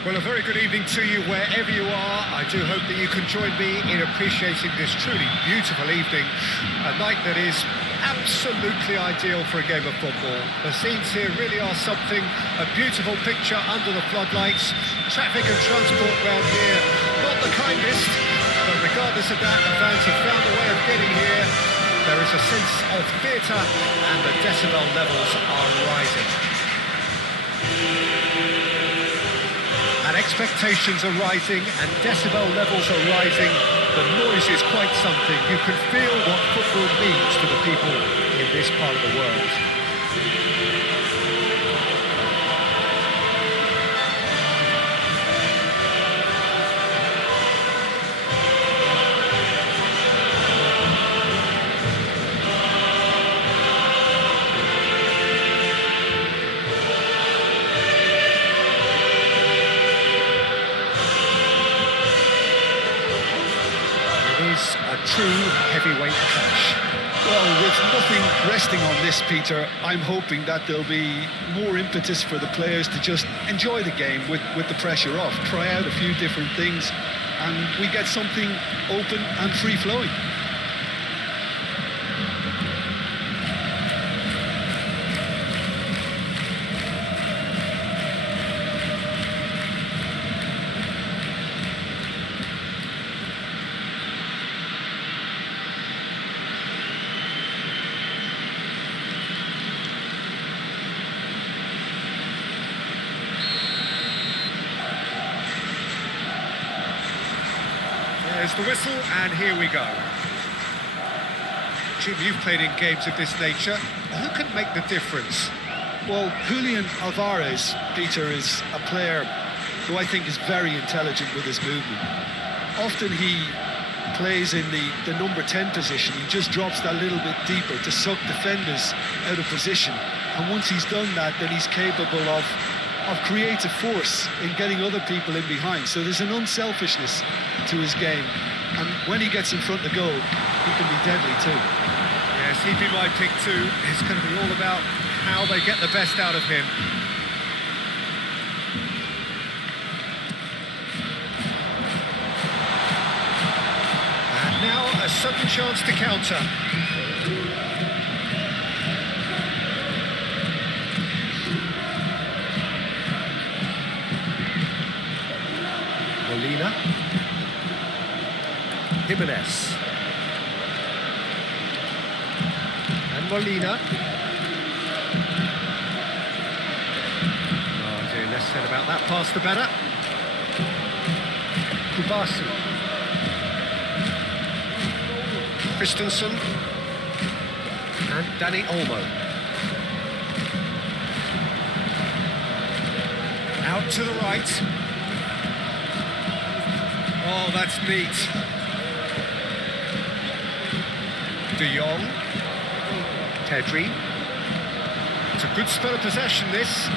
Well, a very good evening to you wherever you are. I do hope that you can join me in appreciating this truly beautiful evening, a night that is absolutely ideal for a game of football. The scenes here really are something, a beautiful picture under the floodlights. Traffic and transport round here, not the kindest, but regardless of that, the fans have found a way of getting here. There is a sense of theatre and the decibel levels are rising. And expectations are rising and decibel levels are rising. The noise is quite something. You can feel what football means to the people in this part of the world. A true heavyweight clash. Well, with nothing resting on this, Peter, I'm hoping that there'll be more impetus for the players to just enjoy the game with the pressure off, try out a few different things, and we get something open and free-flowing. There's the whistle, and here we go. Jim, you've played in games of this nature. Who can make the difference? Well, Julian Alvarez, Peter, is a player who I think is very intelligent with his movement. Often he plays in the number 10 position. He just drops that little bit deeper to suck defenders out of position. And once he's done that, then he's capable of creative force in getting other people in behind. So there's an unselfishness to his game, and when he gets in front of goal, he can be deadly too. Yes, he'd be my pick too. It's going to be all about how they get the best out of him. And now a sudden chance to counter. Molina. Jimenez. And Molina. Oh dear, less said about that pass the better. Kubasu. Christensen. And Dani Olmo. Out to the right. Oh, that's neat. De Jong. Pedri. It's a good spell of possession, this.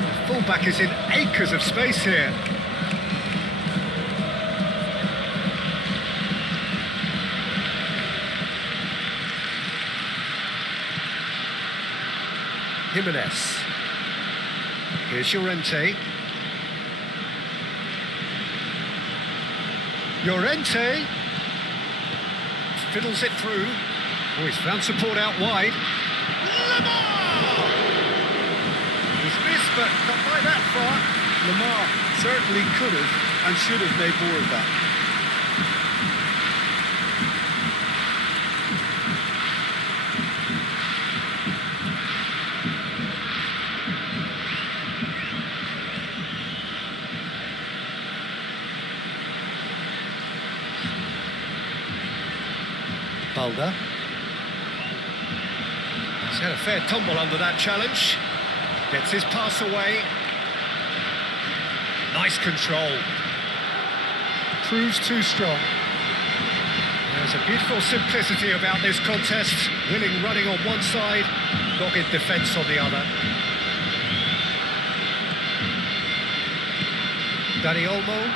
The fullback is in acres of space here. Jimenez. Here's Llorente. Llorente fiddles it through. Oh, he's found support out wide. Lamar! He's missed, but not by that far. Lamar certainly could have and should have made more of that. Balda. He's had a fair tumble under that challenge. Gets his pass away. Nice control. Proves too strong. There's a beautiful simplicity about this contest. Willing running on one side, dogged defence on the other. Dani Olmo.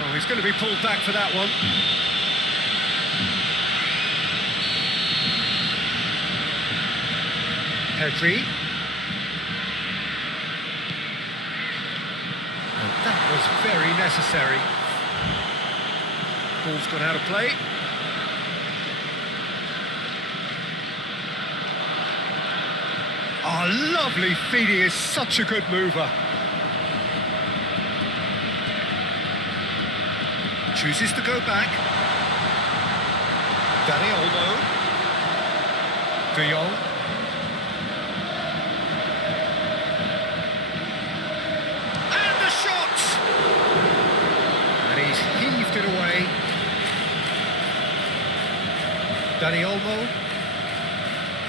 Oh, he's going to be pulled back for that one. Pedri. And that was very necessary. Ball's gone out of play. Oh, lovely feed. He is such a good mover. Chooses to go back. Dani Olmo. De Jong. And the shot! And he's heaved it away. Dani Olmo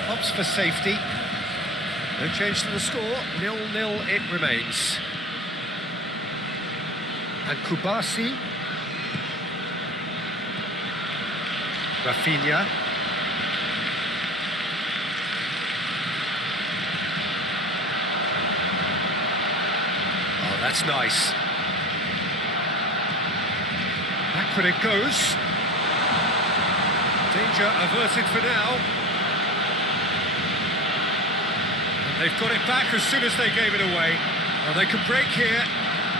opts for safety. No change to the score, 0-0 it remains. And Kubasi. Rafinha. Oh, that's nice. Backward it goes. Danger averted for now. They've got it back as soon as they gave it away. Oh, they can break here.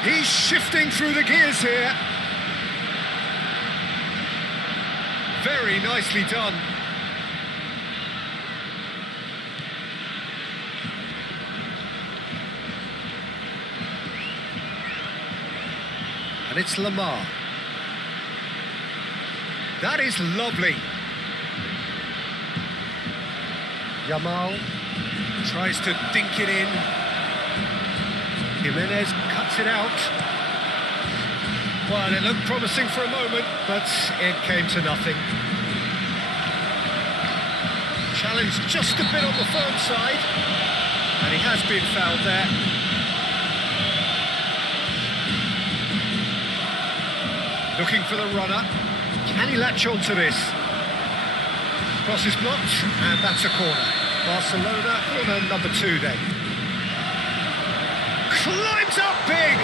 He's shifting through the gears here. Very nicely done. And it's Lamar. That is lovely. Yamal tries to dink it in. Jimenez cuts it out. Well, it looked promising for a moment, but it came to nothing. Challenge just a bit on the firm side, and he has been fouled there. Looking for the runner. Can he latch on to this? Cross is blocked, and that's a corner. Barcelona, corner number 2 then. Climbs up big!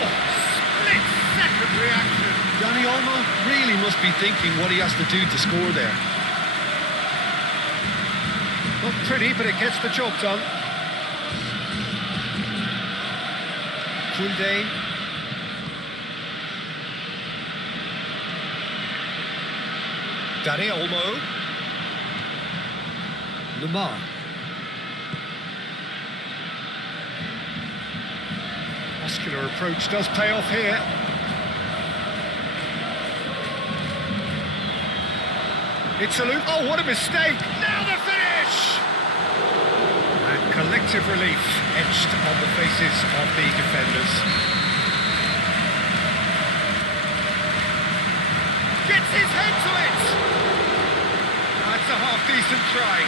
Oh, split-second reaction. Dani Olmo really must be thinking what he has to do to score there. Not pretty, but it gets the job done. Koundé. Dani Olmo. Lamar. Muscular approach does pay off here. It's a loop. Oh, what a mistake! Now the finish! And collective relief etched on the faces of the defenders. Gets his head to it! That's a half-decent try.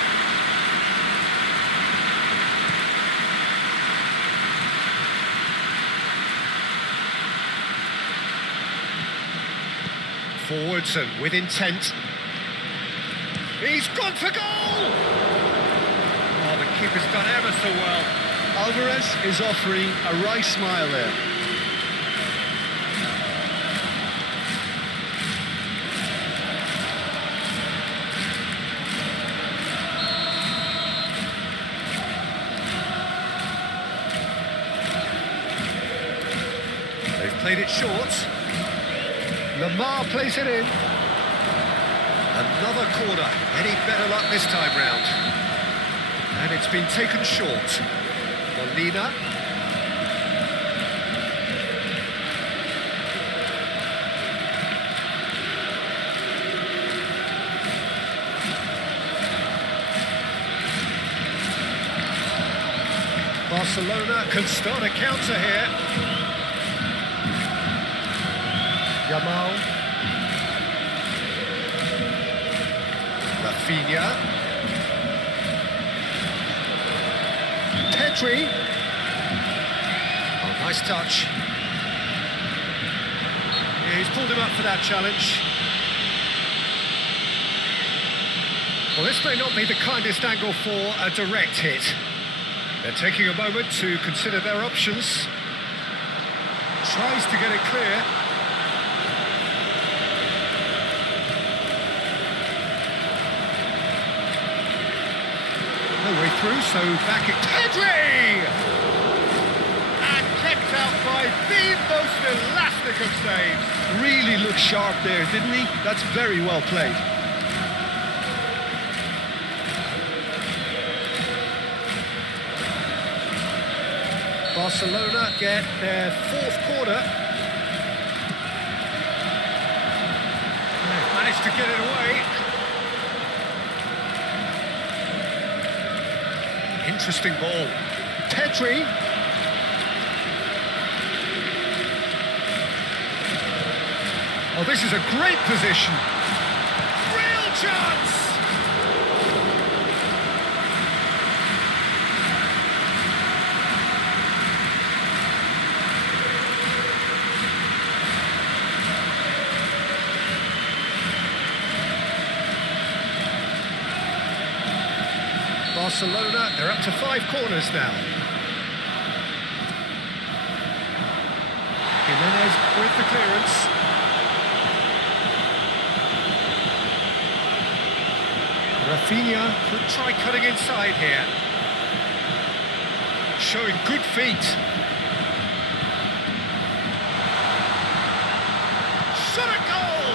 Forwards and with intent. He's gone for goal! Oh, the keeper's done ever so well. Alvarez is offering a wry smile there. They've played it short. Lamar plays it in. Another corner. Any better luck this time round? And it's been taken short. Molina. Barcelona can start a counter here. Yamal. Rafinha. Pedri. Oh, nice touch. Yeah, he's pulled him up for that challenge. Well, this may not be the kindest angle for a direct hit. They're taking a moment to consider their options. Tries to get it clear. through, so back it... Pedri! And kept out by the most elastic of saves. Really looked sharp there, didn't he? That's very well played. Barcelona get their fourth corner. They've managed to get it away. Interesting ball. Pedri. Oh, this is a great position. Real chance! Barcelona, they're up to 5 corners now. Jimenez with the clearance. Rafinha could try cutting inside here. Showing good feet. Shot a goal!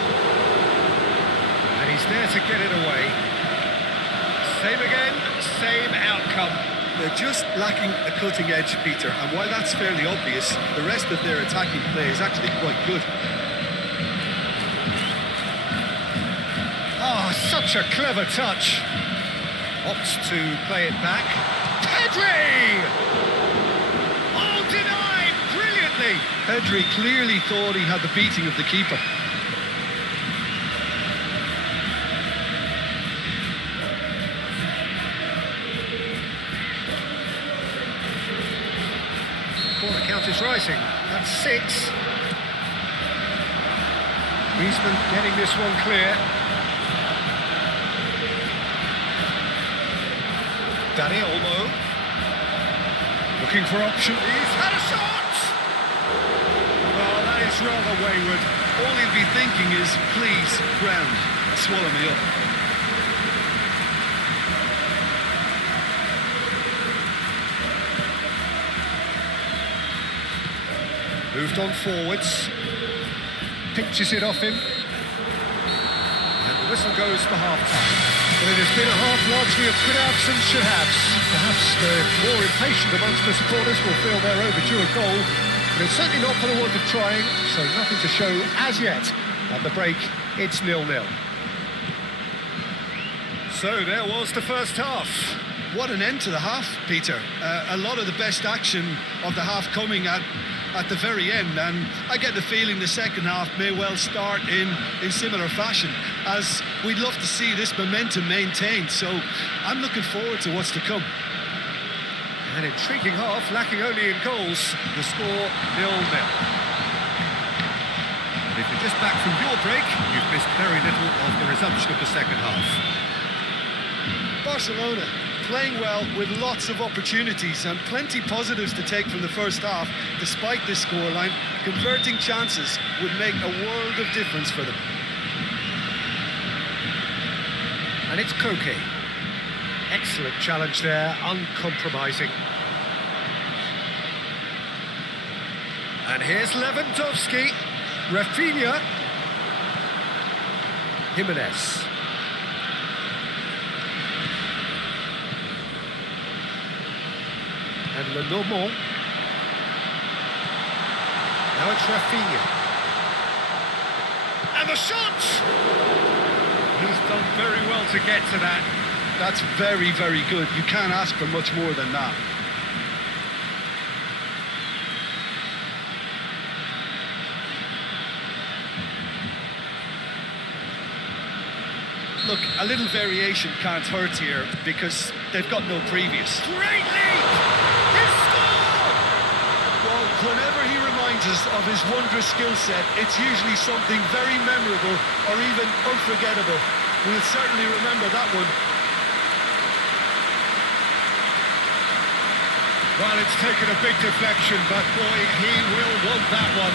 And he's there to get it away. Same again, same outcome. They're just lacking a cutting edge, Peter, and while that's fairly obvious, the rest of their attacking play is actually quite good. Oh, such a clever touch. Opts to play it back. Pedri! Oh, denied brilliantly. Pedri clearly thought he had the beating of the keeper. Corner count is rising. That's 6. Griezmann getting this one clear. Dani Olmo. Looking for option. He's had a shot! Well, that is rather wayward. All he'll be thinking is, please, ground, swallow me up. Moved on forwards. Pinches it off him. And the whistle goes for half-time. Well, it has been a half largely of could-haves and should-haves. Perhaps the more impatient amongst the supporters will feel they're overdue a goal, but it's certainly not for the want of trying, so nothing to show as yet. At the break, it's 0-0. So there was the first half. What an end to the half, Peter. A lot of the best action of the half coming at the very end, and I get the feeling the second half may well start in similar fashion, as we'd love to see this momentum maintained, so I'm looking forward to what's to come. An intriguing half, lacking only in goals. The score 0-0. And if you're just back from your break, you've missed very little of the resumption of the second half. Barcelona playing well with lots of opportunities and plenty positives to take from the first half. Despite this scoreline, converting chances would make a world of difference for them. And it's Koke. Excellent challenge there, uncompromising. And here's Lewandowski. Rafinha. Jimenez. And Lenormand. Now it's Rafinha. And the shot! He's done very well to get to that. That's very, very good. You can't ask for much more than that. Look, a little variation can't hurt here because they've got no previous. Great lead! He scored! Well, whenever he reminds us of his wondrous skill set, it's usually something very memorable or even unforgettable. We'll certainly remember that one. Well, it's taken a big deflection, but boy, he will want that one.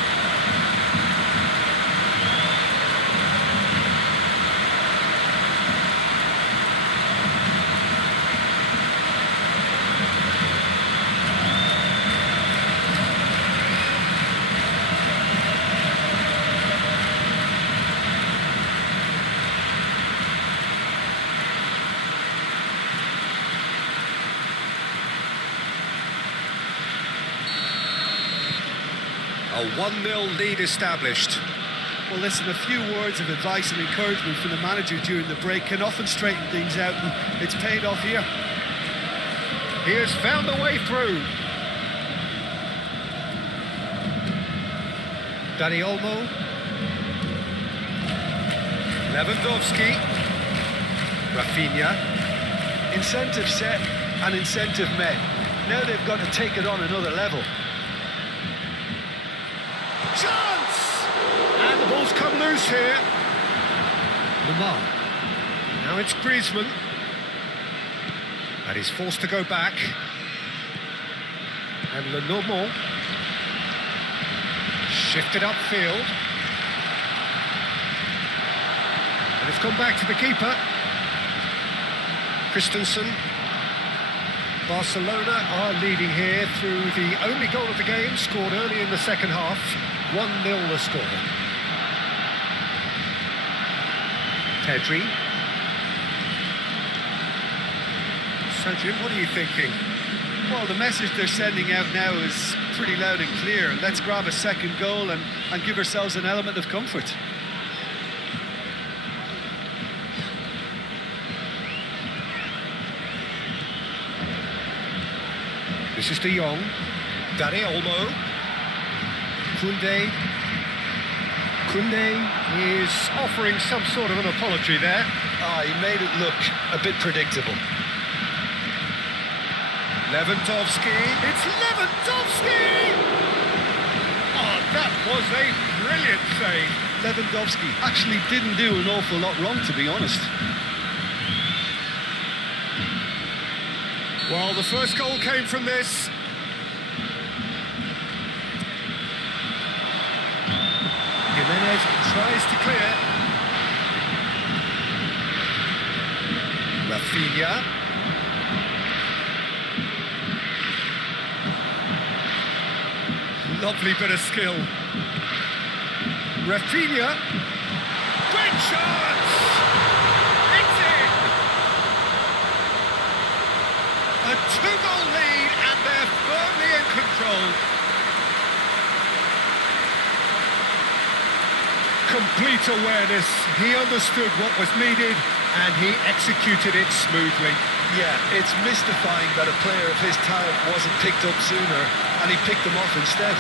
A 1-0 lead established. Well, listen, a few words of advice and encouragement from the manager during the break can often straighten things out, and it's paid off here. He has found a way through. Dani Olmo. Lewandowski. Rafinha. Incentive set and incentive met. Now they've got to take it on another level. Chance! And the ball's come loose here. Lamar. Now it's Griezmann. And he's forced to go back. And Lenormand. Shifted upfield. And it's gone back to the keeper. Christensen. Barcelona are leading here through the only goal of the game, scored early in the second half. 1-0 the score. Pedri. Sajid, what are you thinking? Well, the message they're sending out now is pretty loud and clear. Let's grab a second goal and give ourselves an element of comfort. This is De Jong. Dani Olmo. Koundé. Koundé is offering some sort of an apology there. He made it look a bit predictable. Lewandowski. It's Lewandowski! Oh, that was a brilliant save. Lewandowski actually didn't do an awful lot wrong, to be honest. Well, the first goal came from this. Jimenez tries to clear. Rafinha. Lovely bit of skill. Rafinha. Great chance! It's in! A 2-goal lead, and they're firmly in control. Complete awareness. He understood what was needed, and he executed it smoothly. Yeah, it's mystifying that a player of his talent wasn't picked up sooner, and he picked them off instead.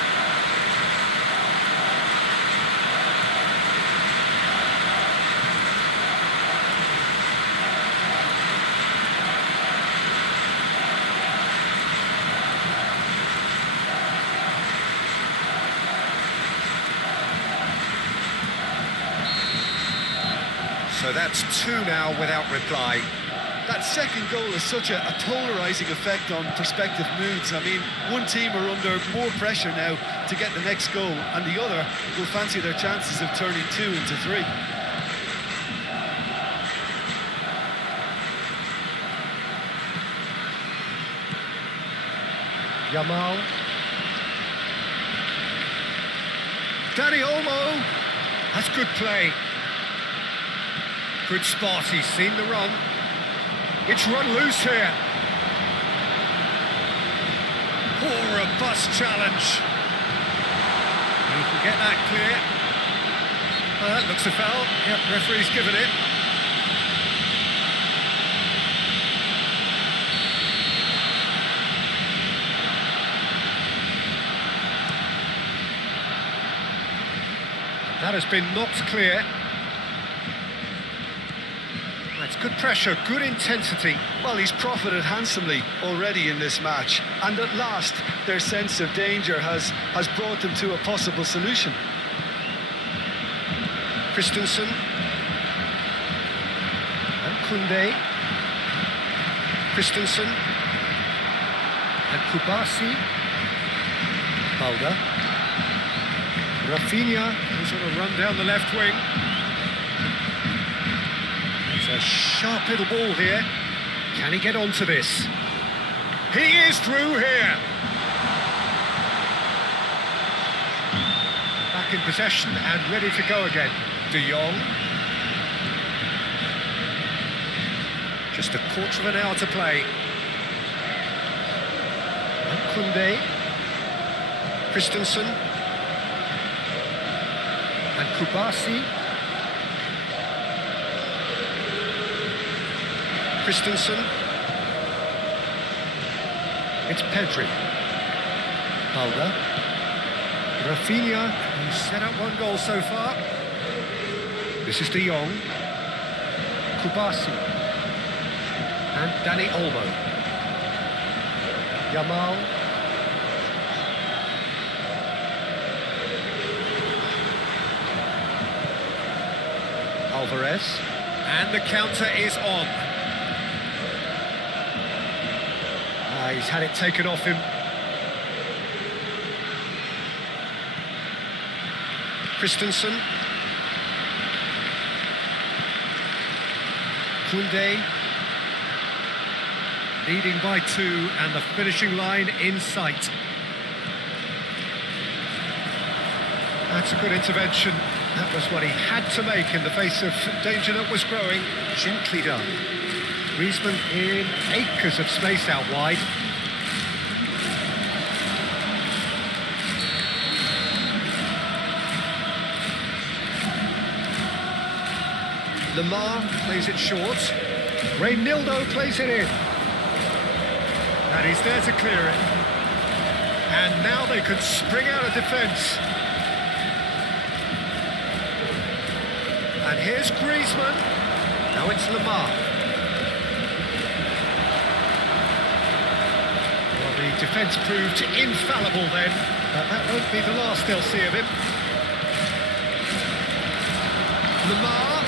So that's 2 now without reply. That second goal has such a polarising effect on prospective moods. I mean, one team are under more pressure now to get the next goal, and the other will fancy their chances of turning 2 into 3. Yamal. Dani Olmo. That's good play. Good spot, he's seen the run. It's run loose here. Poor robust challenge. He can get that clear. That looks a foul. Yep, referee's given it. That has been knocked clear. That's good pressure, good intensity. Well, he's profited handsomely already in this match, and at last their sense of danger has brought them to a possible solution. Christensen. And Koundé. Christensen. And Kubasi. Balda. Rafinha, who's on a run down the left wing. It's a sharp little ball here. Can he get onto this? He is through here. Back in possession and ready to go again. De Jong. Just a quarter of an hour to play. And Koundé. Christensen. Kubasi. Christensen. It's Pedri. Halder. Rafinha, who's set up one goal so far. This is De Jong. Kubasi. And Dani Olmo. Yamal. Alvarez. And the counter is on. He's had it taken off him. Christensen. Koundé. Leading by 2 and the finishing line in sight. That's a good intervention. That was what he had to make in the face of danger that was growing. Gently done. Griezmann in acres of space out wide. Lamar plays it short. Reynildo plays it in. And he's there to clear it. And now they could spring out of defence. And here's Griezmann. Now it's Lamar. Well, the defence proved infallible then, but that won't be the last they'll see of him. Lamar.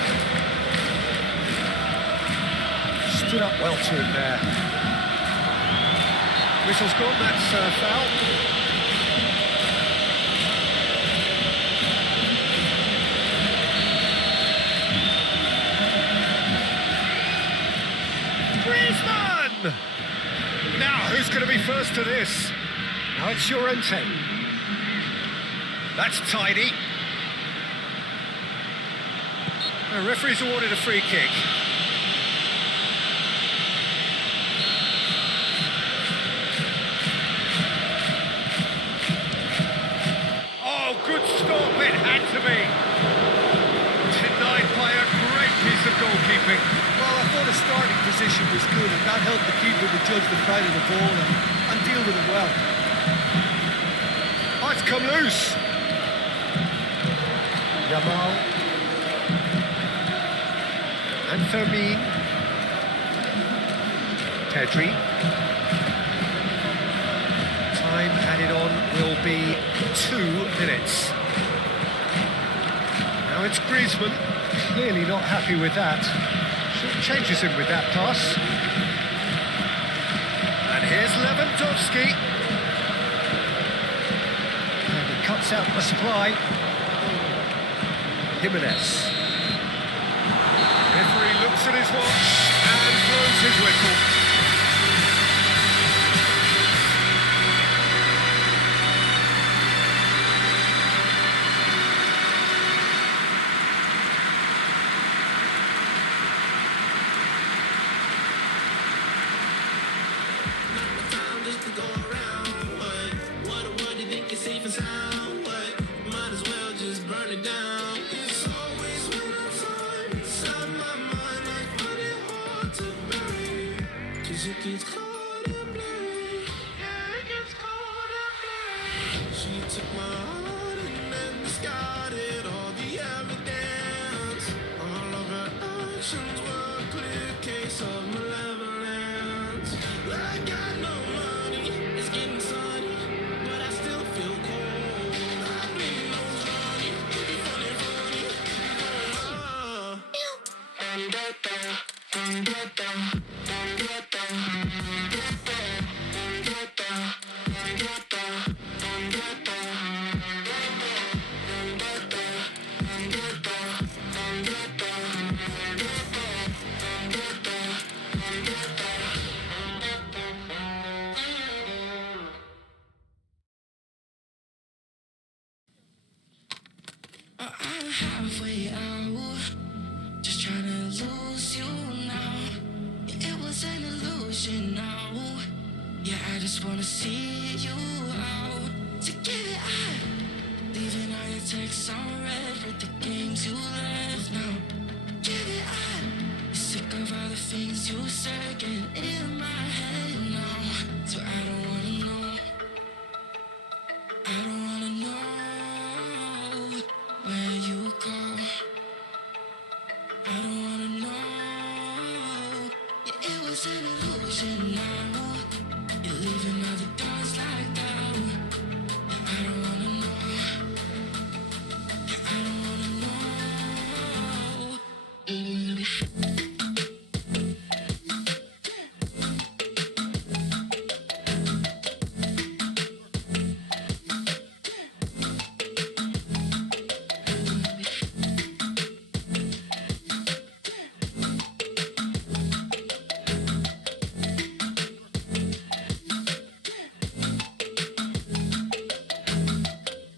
Stood up well to him there. Whistle's gone, that's foul. Griezmann! Now, who's going to be first to this? Now it's Llorente. That's tidy. The referee's awarded a free kick. Good stop, it had to be. Denied by a great piece of goalkeeping. Well, I thought the starting position was good, and that helped the keeper to judge the flight of the ball and deal with it well. Oh, it's come loose. Yamal. And Fermin. Pedri. Time added on will be 2 minutes. Now it's Griezmann, clearly not happy with that. Changes him with that pass. And here's Lewandowski. And he cuts out the supply. Jimenez. Referee looks at his watch and blows his whistle. It gets cold and blue. Yeah, it gets cold and blue. She took my heart and then discarded all the evidence. All of her actions were a clear case of malevolence. I got no money, it's getting sunny, but I still feel cold. I've been nose running, funny. I'm halfway out, just trying to lose you now. Yeah, it was an illusion now. Yeah, I just wanna see you out. To get it out, leaving all your texts on red with the games you left now. Give it up. Sick of all the things you said getting in my head now. So I don't wanna know. I don't wanna know where you go. I don't wanna know. Yeah, it was an illusion now. You're leaving all the doors like that. Yeah, I don't wanna know. Yeah, I don't wanna know.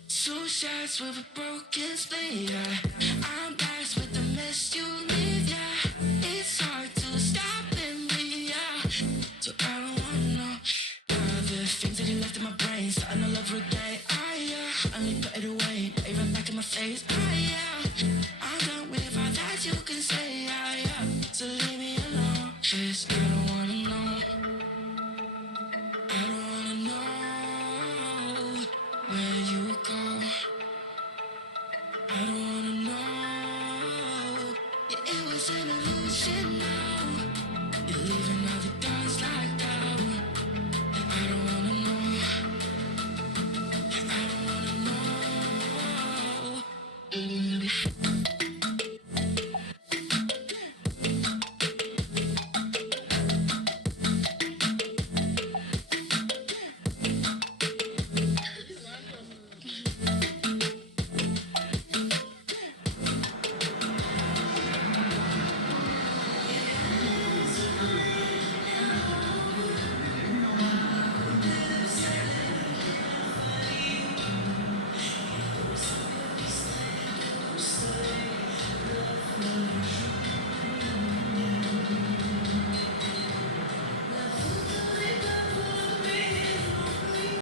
Two shots with a broken spleen, yeah. I'm blessed with the mess you leave, yeah. It's hard to stop and breathe, yeah.